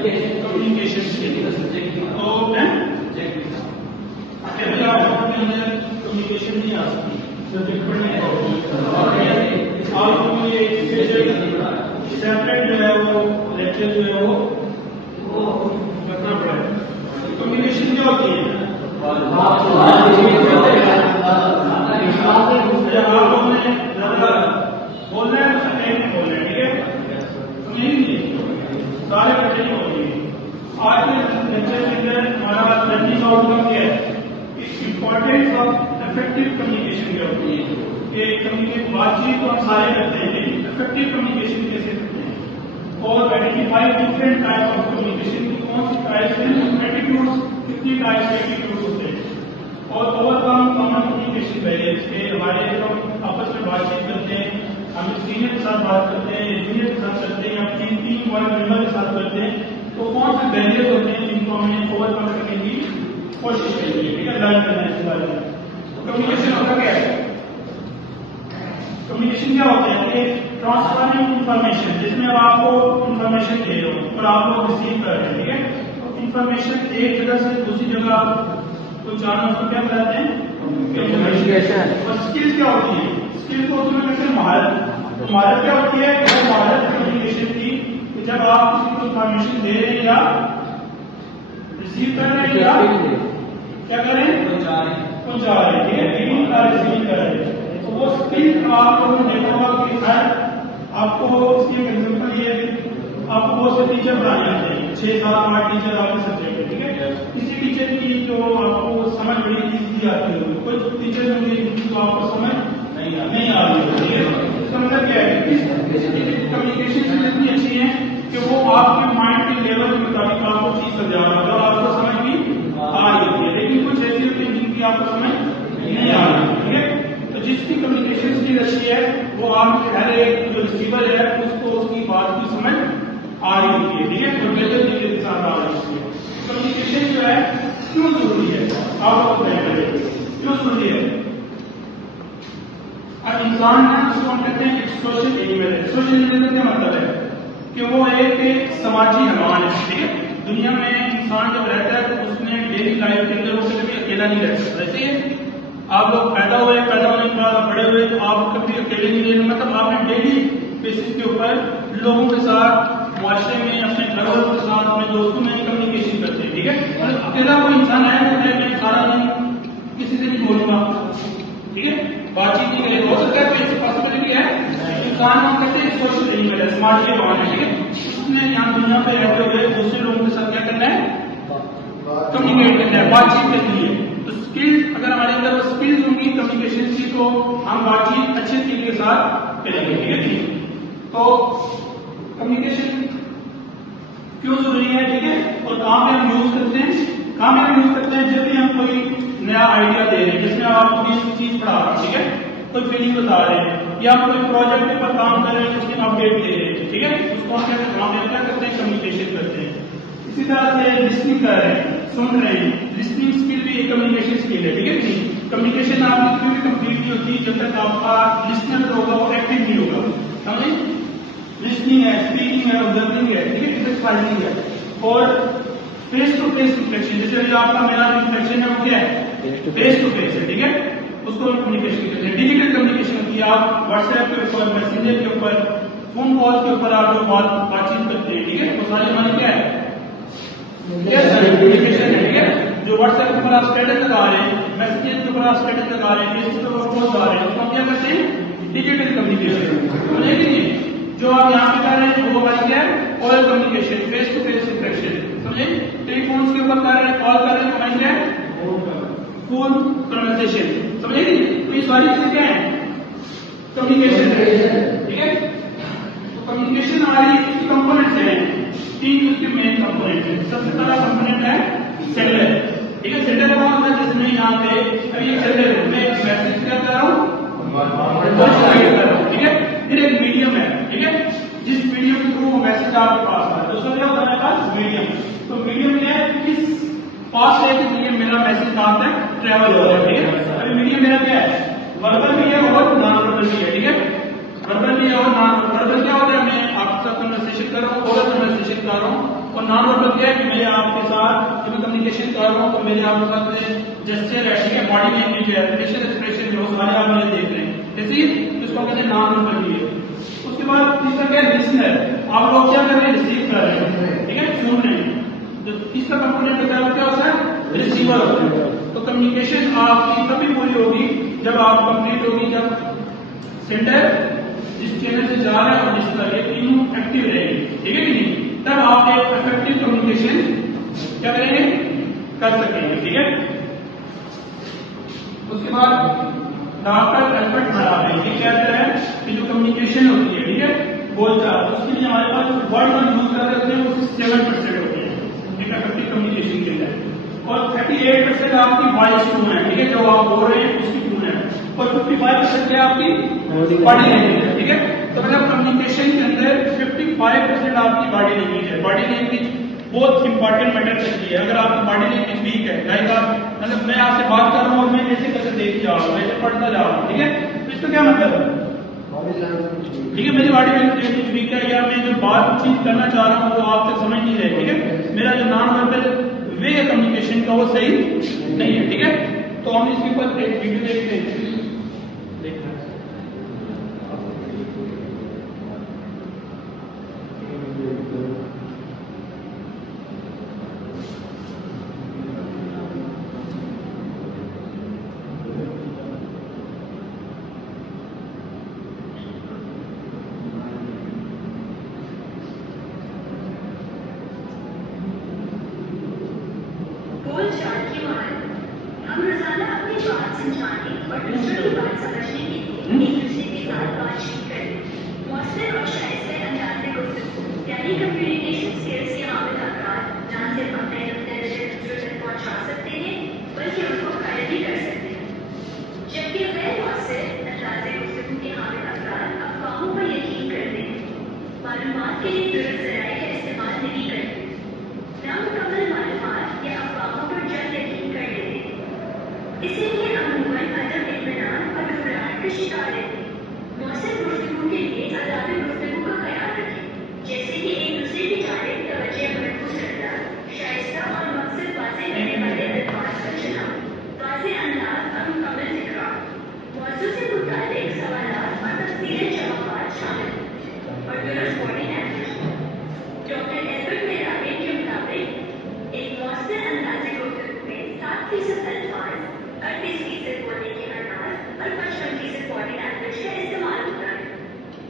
Communication تو communication نہیں آ سکتی آپ کو سیپریٹ جو ہے وہ لیکچر جو ہے وہ کرنا پڑے گا. کمیونیکیشن کیا ہوتی ہے؟ آپ لوگوں نے بولنا ہے تو نہیں بولنا ہے, ٹھیک ہے؟ سارے بچے نہیں ہوتے ہیں. آج کے لیکچر کے اندر ہمارا لرننگ آؤٹ کم کیا ہے؟ امپورٹینس آف افیکٹو کمیونیکیشن کیا ہوتی ہے کہ بات چیت تو ہم سارے کرتے ہیں لیکن افیکٹو کمیونیکیشن کیسے کرتے ہیں, اور identify different type of communication کی کون سی ٹائپس ہیں, ایٹیٹیوڈس کتنی ٹائپس کے ایٹیٹیوڈ ہوتے ہیں, اور اوور کم کامن کمیونیکیشن بیریئرس کے ہمارے ہم آپس میں بات چیت کرتے ہیں, ہم سینئر کے ساتھ بات کرتے ہیں, جونیئر کے ساتھ کرتے ہیں, یا ٹیم ورک ممبر کے ساتھ کرتے ہیں, تو کون سے بیریئر ہوتے ہیں جن کو ہمیں اوور کم کرنے کی کوشش کرنی ہے, ٹھیک ہے, لرن کرنا ہے اس بارے میں. کمیونیکیشن ہوتا کیا ہے؟ کمیونیکیشن کیا ہوتا ہے کہ ٹرانسفرنگ انفارمیشن, جس میں آپ کو انفارمیشن دے رہے ہو اور آپ لوگ ریسیو کر رہے ہیں, ٹھیک ہے. انفارمیشن ایک جگہ سے دوسری جگہ کو جانا اس کو کیا کہتے ہیں؟ کمیونیکیشن. اور اسکلز کیا ہوتی ہیں؟ اسکلز کو اردو میں کہتے ہیں مہارت. مہارت کیا ہوتی ہے؟ وہ مہارت کمیونیکیشن کی کہ جب آپ کسی کو انفارمیشن دے رہے ہیں یا ریسیو کر رہے ہیں یا کیا کر رہے ہیں؟ پہنچا رہے ہیں, ٹھیک ہے, ریڈنگ کا ریسیونگ کر رہے ہیں. تو وہ اسکل آپ لوگوں نے دیکھا ہوگا کہ ہر آپ کو اس کی ایک ایگزامپل یہ ہے کہ آپ کو بہت سے ٹیچر پڑھانے آتے ہیں, 6 7 8 ٹیچر آپ کے سبجیکٹ ہے, ٹھیک ہے. کسی ٹیچر کی جو آپ کو سمجھ بڑی ایزی آتی ہے, کوئی ٹیچر ہوں گے جن کو آپ کو سمجھ نہیں آ رہی ہے, ٹھیک ہے. اس کا مطلب کیا ہے کہ کمیونیکیشن اسکل اتنی اچھی ہے کہ وہ آپ کے مائنڈ کے لیول کے مطابق آپ کو چیز سمجھا رہا ہوگا اور آپ کو سمجھ بھی آ رہی ہوتی ہے, لیکن کچھ ایسی ہوتی ہے جن کی آپ کو سمجھ نہیں آ رہی, ٹھیک ہے. تو جس کی کمیونیکیشن اسکل اچھی ہے وہ آپ کے ہر ایک جو ریسیور ہے اس کو اس کی بات کی سمجھ آ رہی ہوتی ہے, ٹھیک ہے, اور بہتر طریقے کے ساتھ آ رہی ہوتی ہے. کمیونیکیشن جو ہے کیوں ضروری ہے آپ کو کیوں ضروری ہے؟ اب انسان ہے اس کو ہم کہتے ہیں ایک سوشل اینیمل ہے. سوشل اینیمل کا مطلب ہے کہ وہ ایک سماجی حیوان ہے, ٹھیک ہے. دنیا میں انسان جب رہتا ہے تو اس نے ڈیلی لائف کے اندر وہ کبھی اکیلا نہیں رہ سکتا. ایسے ہی آپ لوگ پیدا ہونے کے بعد بڑے ہوئے تو آپ کبھی اکیلے نہیں رہے, مطلب آپ نے ڈیلی بیسس کے اوپر لوگوں کے ساتھ معاشرے میں اپنے گھر والوں کے ساتھ اپنے دوستوں میں کمیونیکیشن کرتے ہیں, ٹھیک ہے. اکیلا کوئی انسان ہے وہ میں سارا دن کسی سے نہیں بولوں گا, ٹھیک ہے, بات چیت نہیں کرے, ہو سکتا ہے کوئی ایسی پاسبلٹی ہے. انسان ہم کہتے ہیں سوشل اینیمل ہے, سماجی حیوان ہے, ٹھیک ہے. اس نے یہاں دنیا پہ رہتے ہوئے دوسرے لوگوں کے ساتھ کیا کرنا ہے؟ کمیونیکیٹ کرنا ہے, بات چیت کرنی ہے. تو اسکلز اگر ہمارے اندر وہ اسکلز ہوں گی کمیونیکیشن کی تو ہم بات چیت اچھے طریقے کے ساتھ کریں گے, ٹھیک ہے. تو کمیونیکیشن کیوں ضروری ہے, ٹھیک ہے, اور کہاں پہ ہم یوز کرتے ہیں؟ کہاں پہ ہم یوز کرتے ہیں؟ جب بھی ہم کوئی نیا آئیڈیا دے رہے ہیں, جس میں آپ کو کسی چیز پڑھا رہے ہیں, ٹھیک ہے, کوئی فیلنگ بتا رہے ہیں, یا آپ کوئی پروجیکٹ کے اوپر کام کر رہے ہیں, اس کی اپڈیٹ دے رہے ہیں, ٹھیک ہے, اس کو ہم کیا کرتے ہیں؟ کمیونیکیشن کرتے ہیں. اسی طرح سے لسننگ کر رہے ہیں, سن رہے ہیں, لسننگ اسکل بھی ایک کمیونیکیشن اسکل ہے, ٹھیک ہے. کمیونیکیشن آپ کی کبھی بھی کمپلیٹ نہیں ہوتی جب تک آپ کا لسنر ہوگا وہ ایکٹیو نہیں ہوگا, سمجھیں. لسننگ ہے, اسپیکنگ ہے, آبزرونگ ہے, ٹھیک ہے, ٹیکسٹ ہے, اور فیس ٹو فیس انٹریکشن, جیسے ابھی آپ کا میرا انٹریکشن ہے وہ کیا ہے؟ فیس ٹو فیس ہے, ٹھیک ہے. اس کو کمیونیکیشن کہتے ہیں. ڈیجیٹل کمیونیکیشن ہوتی ہے, آپ واٹس ایپ کے اوپر, میسنجر کے اوپر, فون کال کے اوپر آپ جو بات چیت کرتے ہیں, ٹھیک ہے, وہ سارے ہمارے کیا ہے؟ کمیونیکیشن ہے, ٹھیک ہے. جو واٹس ایپ کے اوپر آپ اسٹیٹس لگا رہے ہیں, میسنجر کے اوپر آپ اسٹیٹس لگا رہے ہیں, فیس کے اوپر پوسٹ آ رہے ہیں, اس کو ہم کیا کرتے ہیں؟ Digital communication. سمجھے کہ نہیں؟ جو آپ یہاں پہ کر رہے ہیں وہ ہماری کیا ہے؟ Oral communication, face to face interaction, سمجھے. ٹیلی فونس کے اوپر کر رہے ہیں, کال کر رہے ہیں, ہماری کیا ہے؟ فون کنورسیشن, سمجھے. تو یہ ساری چیزیں کیا ہیں؟ کمیونیکیشن ہے, ٹھیک ہے. تو کمیونیکیشن ہماری کمپوننٹس ہیں, 3 اس کے مین کمپوننٹ ہیں. سب سے پہلا کمپوننٹ ہے سینڈر, ٹھیک ہے. سینڈر کون ہوتا ہے؟ جس میں یہاں پہ اب یہ سینڈر ہے, میں ایک میسج کیا کر رہا ہوں, ٹھیک ہے. پھر ایک میڈیم ہے, ٹھیک ہے, جس میڈیم کے تھرو وہ میسج آپ کے پاس آ رہا ہے, دوسرا کیا ہوتا ہے ہمارے پاس؟ میڈیم. تو میڈیم کیا ہے؟ کس پاس ہے کہ میرا میسج کہاں تک ٹریول ہو رہا ہے, ٹھیک ہے. ابھی میڈیم میرا کیا ہے؟ وربل بھی ہے اور نان وربل بھی ہے, ٹھیک ہے. وربل بھی ہے اور نان وربل کیا ہوتا ہے؟ میں آپ کے ساتھ کنورسیشن کر رہا ہوں, اورل کنورسیشن کر رہا ہوں, اور نان وربل کیا ہے کہ میں آپ کے ساتھ جب میں کمیونیکیشن کر رہا ہوں تو میرے آپ کے ساتھ جسچر ہے، ٹھیک ہے، باڈی لینگویج ہے، فیشل ایکسپریشن جو سارے آپ مجھے دیکھ رہے ہیں، جیسے اس کو کہتے ہیں نان وربل ہے. اس کے بعد تیسرا کیا ہے لسنر. آپ لوگ کیا کر رہے ہیں؟ ریسیو کر رہے ہیں، ٹھیک ہے، سن رہے ہیں. جو تیسرا کمپونیٹ ہوتا ہے وہ کیا ہوتا ہے؟ ریسیور ہوتا ہے. تو کمیونیکیشن آپ کی تبھی پوری ہوگی جب آپ کمپلیٹ ہوگی جب سینڈر جس چینل سے جا رہا ہے اور ریسیور یہ تینوں ایکٹیو رہیں گے، ٹھیک ہے کہ نہیں؟ تب آپ ایک افیکٹو کمیونیکیشن کیا کریں گے؟ کر سکیں گے، ٹھیک ہے. اس کے بعد ڈاکٹر ایلبرٹ مراوی یہ کہتا ہے کہ جو کمیونیکیشن ہوتی ہے، ٹھیک ہے، بول چال، اس کے لیے ہمارے پاس جو ورڈ ہم یوز کر رہے ہیں وہ 7% ہوتے ہیں ایک افیکٹو کمیونیکیشن کے لیے، اور 38% آپ کی وائس ٹون ہے، ٹھیک ہے، جو آپ بول رہے ہیں اس کی ٹون ہے، اور 55% کیا آپ کی باڈی لینگویج ہے، ٹھیک ہے. تو مطلب کمیونیکیشن کے اندر 55% آپ کی باڈی لینگویج ہے. باڈی لینگویج بہت امپورٹنٹ میٹر کرتی ہے. اگر آپ کی باڈی لینگویج ویک ہے، لائک آپ مطلب میں آپ سے بات کر رہا ہوں اور میں ایسے کیسے دیکھ جا رہا ہوں، ایسے پڑھتا جا رہا ہوں، ٹھیک ہے، تو اس کا کیا مطلب ہے؟ ٹھیک ہے، میری باڈی لینگویج ویک ہے یا میں جو بات چیت کرنا چاہ رہا ہوں وہ آپ سے سمجھ نہیں رہے، ٹھیک ہے، میرا جو نان وربل وے ہے کمیونیکیشن کا وہ صحیح نہیں ہے، ٹھیک ہے. تو ہم اس کے اوپر ایک ویڈیو دیکھتے ہیں. ہم روزانہ اپنی بات سمجھانے اور دوسروں کی بات سمجھنے کے لیے ایک دوسرے کے ساتھ بات چیت کریں. مؤثر اور شائستہ انداز گفتگو یعنی کمیونیکیشن اسکلس کے حامل افراد نہ صرف اپنے نقطۂ نظر دوسروں تک پہنچا سکتے ہیں بلکہ ان کو قائل بھی کر سکتے ہیں، جبکہ غیر مؤثر انداز گفتگو کے حامل افراد افواہوں پر یقین کرتے ہیں، معلومات کے لیے درست ذرائع کا استعمال نہیں کرتے، نامکمل معلومات یا افواہوں پر جلد یقین کر لیتے ہیں. اسی لیے عموماً عدم اطمینان اور گھبراہٹ کا شکار رہتے ہیں. مؤثر گفتگو کے لیے آداب گفتگو کا خیال رکھیں، جیسے کہ ایک دوسرے کی جانب توجہ مرکوز کرنا، شائستہ اور مقصد واضح کرنے والے الفاظ کا چناؤ، واضح انداز اور مکمل تکرار، موضوع سے متعلق سوالات اور تفصیلی جوابات شامل ہیں، اور درست باڈی لینگویج. ڈاکٹر ایلبرٹ میراوی کے مطابق ایک مؤثر انداز گفتگو میں 7% الفاظ، 38% بولنے کے انداز اور 55% باڈی لینگویج کا استعمال ہوتا ہے.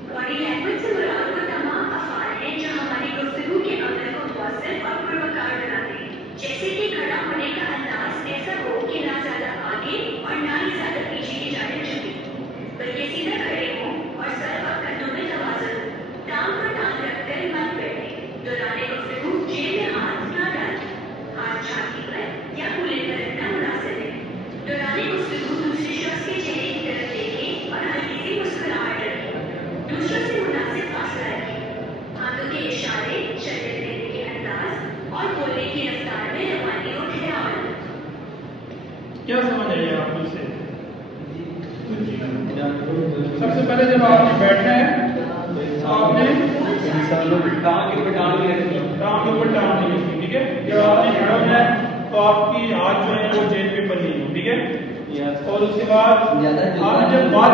باڈی لینگویج سے مراد وہ تمام افعال ہیں جو ہماری گفتگو کے عمل کو مؤثر اور پروکار بناتے ہیں، جیسے کہ کھڑا ہونے کا انداز ایسا ہو کہ نہ زیادہ آگے اور نہ ہی زیادہ پیچھے کی جانب جھکے، بلکہ سیدھا کھڑے ہوں اور سر اور کندھوں میں توازن ہو، ٹانگ پر ٹانگ رکھ کر مت بیٹھے. دوران گفتگو جیب میں ہاتھ نہ ڈالیں، ہاتھ چھاتی پر یا کولے پر رکھنا مناسب ہے. دوران گفتگو دوسرے شخص کے چہرے کی طرف دیکھیں اور ہلکی سی مسکراہٹ رکھیں. دوسروں سے مناسب فاصلہ رکھیں. ہاتھوں کے اشارے، چلنے پھرنے کے انداز اور بولنے کی رفتار میں روانی اور خیال. کیا سمجھ آئی آپ کو سے؟ سب سے پہلے جب آپ نے بیٹھنا ہے آپ نے ٹانگ کے اوپر ٹانگ نہیں رکھنی، ٹھیک ہے. جب آپ نے کھڑا ہونا ہے تو آپ کی ہاتھ جو ہے وہ جیب پہ بندھی ہو، ٹھیک ہے. اور اس کے بعد آپ جب بات